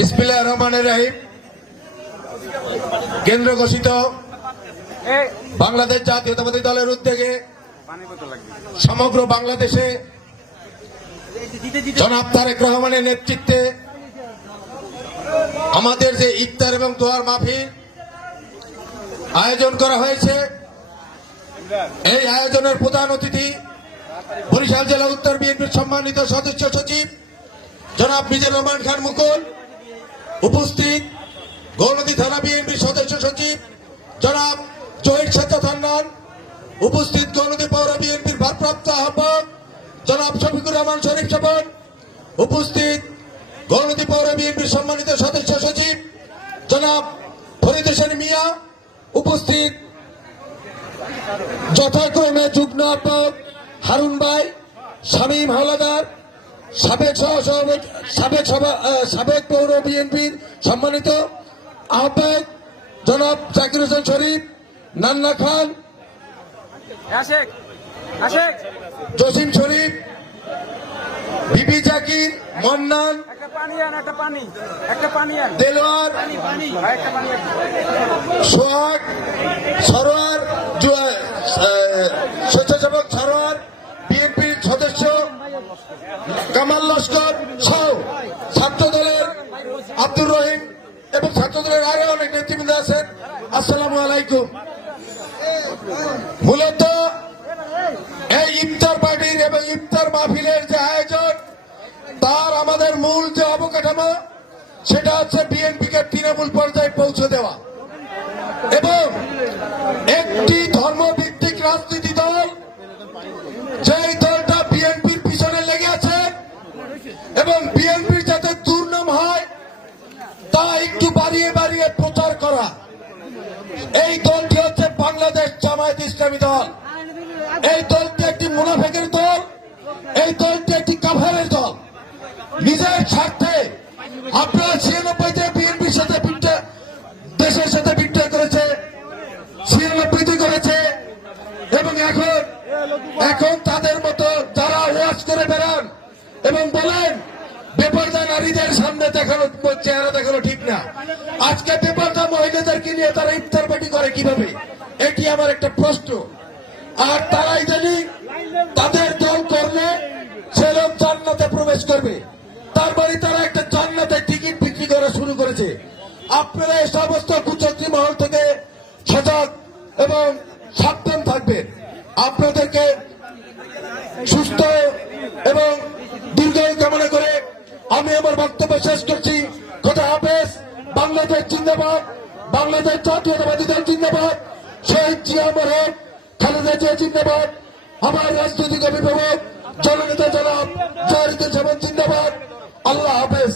বিসমিল্লাহির রহমানির রহিম। কেন্দ্র ঘোষিত বাংলাদেশ জাতীয়তাবাদী দলের উদ্যোগে সমগ্র বাংলাদেশে জনাব তারেক রহমানের নেতৃত্বে আমাদের যে ইফতার এবং দোয়ার মাহফিল আয়োজন করা হয়েছে, এই আয়োজনের প্রধান অতিথি বরিশাল জেলা উত্তর বিএনপির সম্মানিত সদস্য সচিব জনাব মিজানুর রহমান খান মুকুল, উপস্থিত গৌরনদী থানা বিএনপির সদস্য সচিব জনাব জহির সাজ্জাদ হান্নান, উপস্থিত গৌরনদী পৌর বিএনপির ভারপ্রাপ্ত আহ্বায়ক জনাব শফিকুর রহমান শরীফ স্বপন, উপস্থিত গৌরনদী পৌর বিএনপির সম্মানিত সদস্য সচিব জনাব ফরিদ হোসেন মিয়া, উপস্থিত যথাক্রমে যুগ্ম আহ্বায়ক হারুন ভাই, শামীম হাওলাদার, সাবেক পৌর বিএনপির সম্মানিত আহ্বায়ক জনাব জাকির হোসেন শরীফ, নান্না খান, জসিম শরীফ, বিবি জাকির, মন্নান, দেলোয়ার, সোহাগ, সরোয়ার, স্বেচ্ছাসেবক সরোয়ার, বিএনপির সদস্য কামাল লস্কর সহ ছাত্র দলের আব্দুর রহিম এবং ছাত্র দলের আরো অনেক নেতৃবৃন্দ আছেন। আসসালামু আলাইকুম। মূলত এই ইফতার পার্টির এবং ইফতার মাহফিলের যে আয়োজন, তার আমাদের মূল যে অবকাঠামো সেটা হচ্ছে বিএনপিকে তৃণমূল পর্যায়ে পৌঁছে দেওয়া এবং একটি ধর্মভিত্তিক রাজনীতি দল, যেই দলটা বিএনপির পিছনে লেগে আছে এবং বিএনপির যাতে দুর্নাম হয় তা একটু বাড়িয়ে বাড়িয়ে প্রচার করা। এই দলটি হচ্ছে বাংলাদেশ জামায়াত ইসলামী দল। এই দলটি একটি মুনাফিকের দল, এই দলটি একটি কাফেরের দল। নিজের স্বার্থে আপনারা 96-তে বিএনপির সাথে দেশের সাথে বিদ্রোহ করেছে, 96-তে করেছে এবং এখন তাদের মতো যারা ওয়াজ করে বেড়ান এবং বলেন বেপরদা নারীদের সামনে দেখানো, চেহারা দেখানো ঠিক না, আজকে বেপরদা মহিলাদেরকে নিয়ে তারা ইফতার পার্টি করে কিভাবে, এটি আমার একটা প্রশ্ন। আর তারাই জানি তাদের দল করলে সে লোক জান্নাতে প্রবেশ করবে, তার বাড়ি তারা একটা জান্নাতে টিকিট বিক্রি করা শুরু করেছে। আপনারা এই সমস্ত কুচক্রী মহল থেকে সজাগ এবং সাবধান থাকবেন। আপনাদেরকে সুস্থ এবং দীর্ঘায়ু কামনা করে আমি আমার বক্তব্য শেষ করছি। খোদা হাফেজ। বাংলাদেশ জিন্দাবাদ, বাংলাদেশ জাতীয়তাবাদী দল জিন্দাবাদ, শহীদ জিয়া মরহম, খালেদা জিয়া জিন্দাবাদ, আমার রাজনৈতিক অভিভাবক জননেতা জনাব জহির সাজ্জাদ জিন্দাবাদ। আল্লাহ হাফেজ।